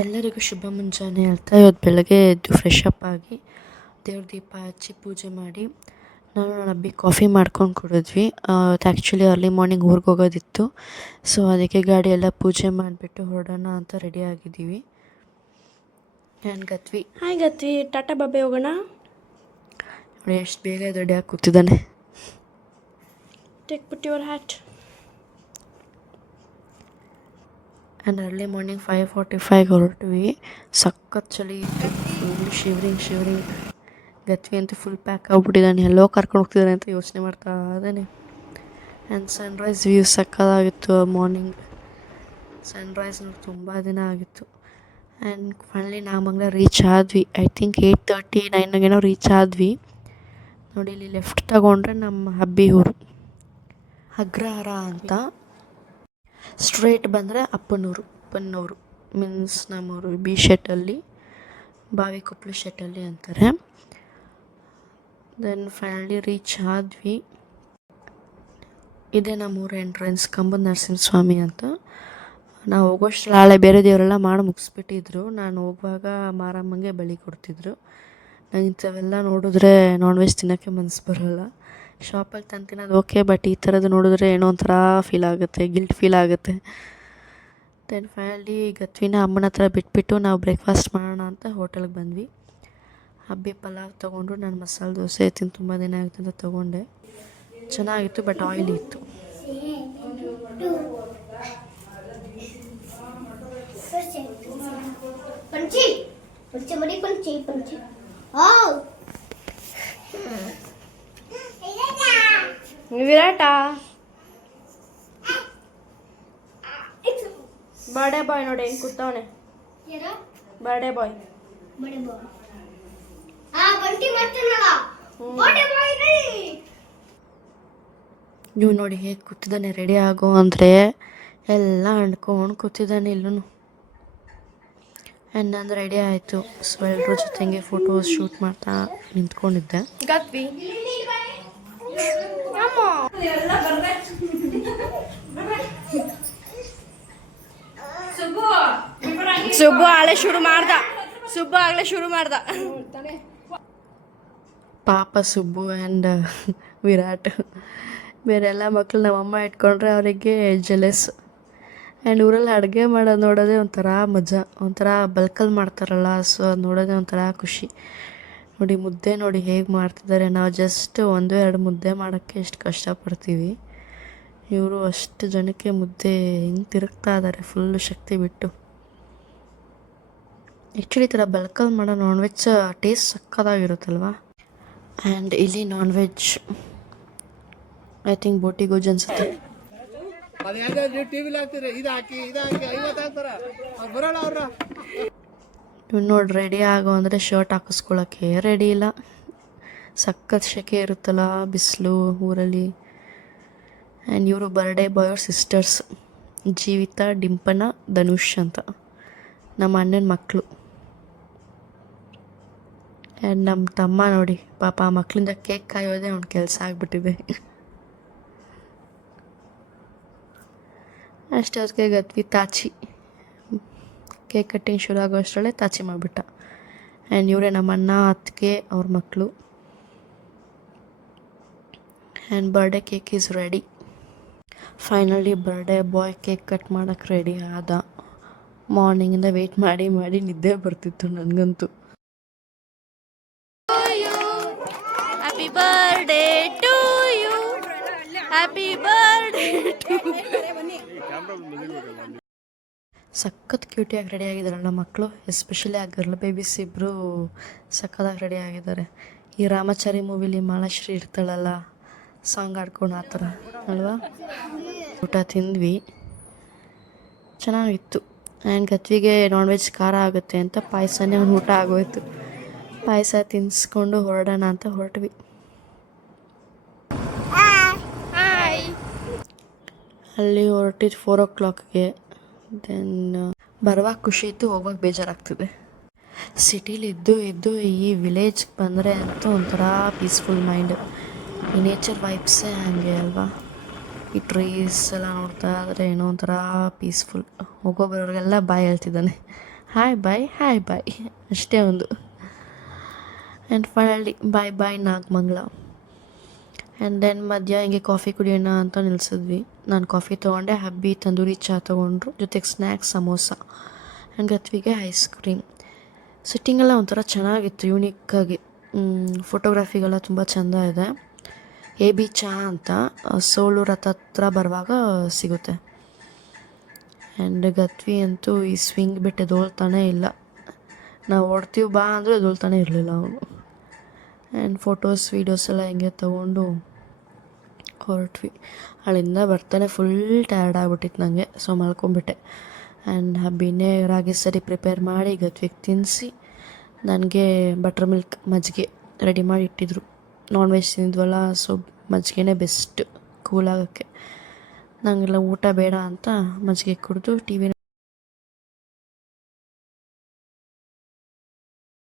ಎಲ್ಲರಿಗೂ ಶುಭ ಮುಂಜಾನೆ ಹೇಳ್ತಾ ಇವತ್ತು ಬೆಳಗ್ಗೆ ಎದ್ದು ಫ್ರೆಶ್ ಅಪ್ ಆಗಿ ದೇವ್ರ ದೀಪ ಹಚ್ಚಿ ಪೂಜೆ ಮಾಡಿ ನಾನು ನನ್ನ ಅಬ್ಬಿ ಕಾಫಿ ಮಾಡ್ಕೊಂಡು ಕುಡಿದ್ವಿ. ಆ್ಯಕ್ಚುಲಿ ಅರ್ಲಿ ಮಾರ್ನಿಂಗ್ ಊರಿಗೆ ಹೋಗೋದಿತ್ತು, ಸೊ ಅದಕ್ಕೆ ಗಾಡಿ ಎಲ್ಲ ಪೂಜೆ ಮಾಡಿಬಿಟ್ಟು ಹೊರಡೋಣ ಅಂತ ರೆಡಿ ಆಗಿದ್ದೀವಿ. ನಾನು ಗತ್ವಿ ಹಾಯ್ ಗತ್ವಿ, ಟಾಟಾ ಬಾಬೆ ಹೋಗೋಣ. ನೋಡಿ ಎಷ್ಟು ಬೇಗ ರೆಡಿ ಆಗಿ ಕೂತಿದ್ದಾನೆ. Take put your hat. And early morning 5:45 ಹೊರಟ್ವಿ. ಸಖತ್ ಚಳಿ ಇತ್ತು, ಫುಲ್ ಶಿವರಿಂಗ್. ಗತ್ವಿ ಅಂತೂ ಫುಲ್ ಪ್ಯಾಕ್ ಆಗ್ಬಿಟ್ಟಿದ್ದಾನೆ, ಎಲ್ಲೋ ಕರ್ಕೊಂಡು ಹೋಗ್ತಿದ್ದಾನೆ ಅಂತ ಯೋಚನೆ ಮಾಡ್ತಾ ಇದ್ದಾನೆ. ಆ್ಯಂಡ್ ಸನ್ರೈಸ್ ವ್ಯೂ ಸಕ್ಕತ್ತಾಗಿತ್ತು. ಮಾರ್ನಿಂಗ್ ಸನ್ರೈಸ್ ನೋಡಿ ತುಂಬ ದಿನ ಆಗಿತ್ತು. ಆ್ಯಂಡ್ ಫೈನಲಿ ನಾಗಮಂಗಲ ರೀಚ್ ಆದ್ವಿ. ಐ ಥಿಂಕ್ 8:39 ರೀಚ್ ಆದ್ವಿ. ನೋಡಿ ಇಲ್ಲಿ ಲೆಫ್ಟ್ ತಗೊಂಡ್ರೆ ನಮ್ಮ ಹಬ್ಬಿ ಊರು ಅಗ್ರಹಾರ ಅಂತ, ಸ್ಟ್ರೇಟ್ ಬಂದರೆ ಅಪ್ಪನೂರು ಮೀನ್ಸ್ ನಮ್ಮೂರು ಬಿ ಶೆಟ್ಟಲ್ಲಿ, ಬಾವಿಕೊಪ್ಪಲು ಶೆಟ್ಟಲ್ಲಿ ಅಂತಾರೆ. ದೆನ್ ಫೈನಲಿ ರೀಚ್ ಆದ್ವಿ. ಇದೇ ನಮ್ಮೂರು ಎಂಟ್ರೆನ್ಸ್, ಕಂಬದ ನರಸಿಂಹಸ್ವಾಮಿ ಅಂತ. ನಾವು ಹೋಗೋಷ್ಟು ನಾಳೆ ಬೇರೆ ದೇವರೆಲ್ಲ ಮಾಡಿ ಮುಗಿಸ್ಬಿಟ್ಟಿದ್ರು. ನಾನು ಹೋಗುವಾಗ ಮಾರಮ್ಮಂಗೆ ಬಲಿ ಕೊಡ್ತಿದ್ರು. ನಂಗೆ ಇಂಥವೆಲ್ಲ ನೋಡಿದ್ರೆ ನಾನ್ ವೆಜ್ ತಿನ್ನೋಕ್ಕೆ ಮನಸ್ಸು ಬರೋಲ್ಲ. ಶಾಪಲ್ಲಿ ತಂದು ತಿನ್ನೋದು ಓಕೆ, ಬಟ್ ಈ ಥರದ್ದು ನೋಡಿದ್ರೆ ಏನೋ ಒಂಥರ ಫೀಲ್ ಆಗುತ್ತೆ, ಗಿಲ್ಟ್ ಫೀಲ್ ಆಗುತ್ತೆ. ದೆನ್ ಫೈನಲಿ ಗತ್ವಿನ ಅಮ್ಮನ ಹತ್ರ ಬಿಟ್ಬಿಟ್ಟು ನಾವು ಬ್ರೇಕ್ಫಾಸ್ಟ್ ಮಾಡೋಣ ಅಂತ ಹೋಟೆಲ್ಗೆ ಬಂದ್ವಿ. ಹಬ್ಬಿ ಪಲಾವ್ ತೊಗೊಂಡು ನಾನು ಮಸಾಲೆ ದೋಸೆ ತಿಂದು ತುಂಬ ದಿನ ಆಗುತ್ತೆ ಅಂತ ತೊಗೊಂಡೆ. ಚೆನ್ನಾಗಿತ್ತು, ಬಟ್ ಆಯಿಲಿ ಇತ್ತು. ವಿರಾಟ ಬರ್ಡೇ ಬಾಯ್ ನೋಡಿ ಹೆಂಗ್ ಕೂತವನೆ. ಬರ್ಡೇ ಬಾಯ್ ನೀವು ನೋಡಿ ಹೇಗೆ ಕೂತಿದ್ದಾನೆ, ರೆಡಿ ಆಗೋ ಅಂದರೆ ಎಲ್ಲ ಅಂಡ್ಕೊಂಡು ಕೂತಿದ್ದಾನೆ ಇಲ್ಲೂ. ಆ್ಯಂಡ್ ನಾನು ರೆಡಿ ಆಯಿತು. ಸೊ ಎಲ್ಲರ ಜೊತೆಗೆ ಫೋಟೋಸ್ ಶೂಟ್ ಮಾಡ್ತಾ ನಿಂತ್ಕೊಂಡಿದ್ದೆ. ಗತ್ವಿ ಸುಬ್ಬು ಆಗಲೇ ಶುರು ಮಾಡ್ದ. ಪಾಪ ಸುಬ್ಬು ಆ್ಯಂಡ್ ವಿರಾಟ್, ಬೇರೆಲ್ಲ ಮಕ್ಕಳು ನಮ್ಮಮ್ಮ ಇಟ್ಕೊಂಡ್ರೆ ಅವರಿಗೆ ಜೆಲೆಸ್. ಆ್ಯಂಡ್ ಊರಲ್ಲಿ ಅಡುಗೆ ಮಾಡೋದು ನೋಡೋದೇ ಒಂಥರ ಮಜಾ, ಒಂಥರ ಬಲ್ಕಲ್ಲಿ ಮಾಡ್ತಾರಲ್ಲ, ಸೊ ಅದು ನೋಡೋದೇ ಒಂಥರ ಖುಷಿ. ನೋಡಿ ಮುದ್ದೆ ನೋಡಿ ಹೇಗೆ ಮಾಡ್ತಿದ್ದಾರೆ. ನಾವು ಜಸ್ಟ್ 1-2 ಮುದ್ದೆ ಮಾಡೋಕ್ಕೆ ಎಷ್ಟು ಕಷ್ಟಪಡ್ತೀವಿ, ಇವರು ಅಷ್ಟು ಜನಕ್ಕೆ ಮುದ್ದೆ ಹಿಂಗೆ ತಿರುಗ್ತಾ ಇದ್ದಾರೆ ಫುಲ್ಲು ಶಕ್ತಿ ಬಿಟ್ಟು. ಆ್ಯಕ್ಚುಲಿ ಈ ಥರ ಬಲ್ಕಲ್ಲಿ ಮಾಡೋ ನಾನ್ ವೆಜ್ ಟೇಸ್ಟ್ ಸಕ್ಕತ್ತಾಗಿರುತ್ತಲ್ವ. ಆ್ಯಂಡ್ ಇಲ್ಲಿ ನಾನ್ ವೆಜ್ ಐ ಥಿಂಕ್ ಬೋಟಿ ಗೋಜ್ ಅನ್ಸುತ್ತೆ. ಇವ್ನು ನೋಡಿ ರೆಡಿ ಆಗೋ ಅಂದರೆ ಶರ್ಟ್ ಹಾಕಿಸ್ಕೊಳ್ಳೋಕ್ಕೆ ರೆಡಿ ಇಲ್ಲ. ಸಖತ್ ಸೆಕೆ ಇರುತ್ತಲ್ಲ, ಬಿಸಿಲು ಊರಲ್ಲಿ. ಆ್ಯಂಡ್ ಇವರು ಬರ್ಡೇ ಬಾಯ್ ಅವ್ರ ಸಿಸ್ಟರ್ಸ್, ಜೀವಿತಾ, ಡಿಂಪನ, ಧನುಷ್ ಅಂತ, ನಮ್ಮ ಅಣ್ಣನ ಮಕ್ಕಳು. ಆ್ಯಂಡ್ ನಮ್ಮ ತಮ್ಮ ನೋಡಿ ಪಾಪ ಆ ಮಕ್ಕಳಿಂದ ಕೇಕ್ ಕಾಯೋದೇ ಅವ್ನ ಕೆಲಸ ಆಗಿಬಿಟ್ಟಿದೆ. ಅಷ್ಟೊತ್ತಿಗೆ ಗತ್ವಿ ತಾಚಿ ಕೇಕ್ ಕಟ್ಟಿಂಗ್ ಶುರು ಆಗೋ ಅಷ್ಟರಲ್ಲೇ ತಾಚಿ ಮಾಡಿಬಿಟ್ಟ. ಆ್ಯಂಡ್ ಇವರೇ ನಮ್ಮ ಅಣ್ಣ, ಅತ್ತಿಗೆ, ಅವ್ರ ಮಕ್ಕಳು. And birthday cake is ready. Finally birthday boy cake cut ಮಾಡೋಕ್ಕೆ ರೆಡಿ ಆದ. ಮಾರ್ನಿಂಗಿಂದ ವೆಯ್ಟ್ ಮಾಡಿ ನಿದ್ದೆ ಬರ್ತಿತ್ತು ನನಗಂತೂ. Happy birthday to you, happy birthday to. ಸಖತ್ ಕ್ಯೂಟಿಯಾಗಿ ರೆಡಿ ಆಗಿದ್ದಾರಲ್ಲ ಮಕ್ಕಳು, ಎಸ್ಪೆಷಲಿ ಆ ಗರ್ಲ್ ಬೇಬೀಸ್ ಇಬ್ಬರು ಸಖತ್ತಾಗಿ ರೆಡಿ ಆಗಿದ್ದಾರೆ. ಈ ರಾಮಚಾರಿ ಮೂವಿಲಿ ಮಾಲಾಶ್ರೀ ಇರ್ತಾಳಲ್ಲ, ಸಾಂಗ್ ಆಡ್ಕೊಂಡು ಆ ಥರ ಅಲ್ವಾ. ಊಟ ತಿಂದ್ವಿ, ಚೆನ್ನಾಗಿತ್ತು. ಆ್ಯಂಡ್ ಗತ್ವಿಗೆ ನಾನ್ ವೆಜ್ ಖಾರ ಆಗುತ್ತೆ ಅಂತ ಪಾಯಸನೇ ಒಂದು ಊಟ ಆಗೋಯ್ತು. ಪಾಯಸ ತಿನ್ನಿಸ್ಕೊಂಡು ಹೊರಡೋಣ ಅಂತ ಹೊರಟ್ವಿ. ಅಲ್ಲಿ ಹೊರಟಿದ್ದು 4 o'clockಗೆ. ದೆನ್ ಬರುವಾಗ ಖುಷಿ ಇತ್ತು, ಹೋಗುವಾಗ ಬೇಜಾರಾಗ್ತಿದೆ. ಸಿಟೀಲಿ ಇದ್ದು ಈ ವಿಲೇಜ್ಗೆ ಬಂದರೆ ಅಂತೂ ಒಂಥರ ಪೀಸ್ಫುಲ್ ಮೈಂಡ್. ಈ ನೇಚರ್ ವೈಬ್ಸೇ ಹಾಗೆ ಅಲ್ವಾ. ಈ ಟ್ರೀಸ್ ಎಲ್ಲ ನೋಡ್ತಾ ಇದ್ರೆ ಏನೋ ಒಂಥರ ಪೀಸ್ಫುಲ್. ಹೋಗೋ ಬರೋರಿಗೆಲ್ಲ ಬಾಯ್ ಹೇಳ್ತಿದ್ದಾನೆ, ಹಾಯ್ ಬಾಯ್ ಅಷ್ಟೇ ಒಂದು. And finally bye Nagamangala. And then ಮಧ್ಯ ಹಿಂಗೆ ಕಾಫಿ ಕುಡಿಯೋಣ ಅಂತ ನಿಲ್ಸಿದ್ವಿ. ನಾನು ಕಾಫಿ ತೊಗೊಂಡೆ, ಹಬ್ಬಿ ತಂದೂರಿ ಚಹಾ ತೊಗೊಂಡ್ರು, ಜೊತೆಗೆ ಸ್ನ್ಯಾಕ್ಸ್ ಸಮೋಸ ಆ್ಯಂಡ್ ಗತ್ವಿಗೆ ಐಸ್ ಕ್ರೀಮ್. ಸಿಟ್ಟಿಂಗೆಲ್ಲ ಒಂಥರ ಚೆನ್ನಾಗಿತ್ತು, ಯೂನಿಕ್ಕಾಗಿ. ಫೋಟೋಗ್ರಾಫಿಗೆಲ್ಲ ತುಂಬ ಚೆಂದ ಇದೆ. AB ಚಹಾ ಅಂತ ಸೋಲೂರು ಹತ್ರ ಬರುವಾಗ ಸಿಗುತ್ತೆ. ಆ್ಯಂಡ್ ಗತ್ವಿ ಅಂತೂ ಈ ಸ್ವಿಂಗ್ ಬಿಟ್ಟು ಎದೋಲ್ತಾನೇ ಇಲ್ಲ. ನಾವು ಓಡ್ತೀವಿ ಬಾ ಅಂದರೆ ಎದೋಲ್ತಾನೆ ಇರಲಿಲ್ಲ ಅವನು. ಆ್ಯಂಡ್ ಫೋಟೋಸ್ ವೀಡಿಯೋಸ್ ಎಲ್ಲ ಹಿಂಗೆ ತೊಗೊಂಡು ಹೊರಟ್ವಿ. ಅಲ್ಲಿಂದ ಬರ್ತಾನೆ ಫುಲ್ ಟಯರ್ಡ್ ಆಗ್ಬಿಟ್ಟಿತ್ತು ನನಗೆ, ಸೊ ಮಲ್ಕೊಂಬಿಟ್ಟೆ. ಆ್ಯಂಡ್ ಹಬ್ಬಿನೇ ರಾಗಿ ಸರಿ ಪ್ರಿಪೇರ್ ಮಾಡಿ ಗತ್ವಿಗೆ ತಿನ್ನಿಸಿ, ನನಗೆ ಬಟರ್ ಮಿಲ್ಕ್ ಮಜ್ಜಿಗೆ ರೆಡಿ ಮಾಡಿ ಇಟ್ಟಿದ್ರು. ನಾನ್ ವೆಜ್ ತಿಂದ್ವಲ್ಲ, ಸೊ ಮಜ್ಜಿಗೆನೇ ಬೆಸ್ಟ್ ಕೂಲ್ ಆಗೋಕ್ಕೆ. ನನಗೆಲ್ಲ ಊಟ ಬೇಡ ಅಂತ ಮಜ್ಜಿಗೆ ಕುಡಿದು ಟಿ ವಿ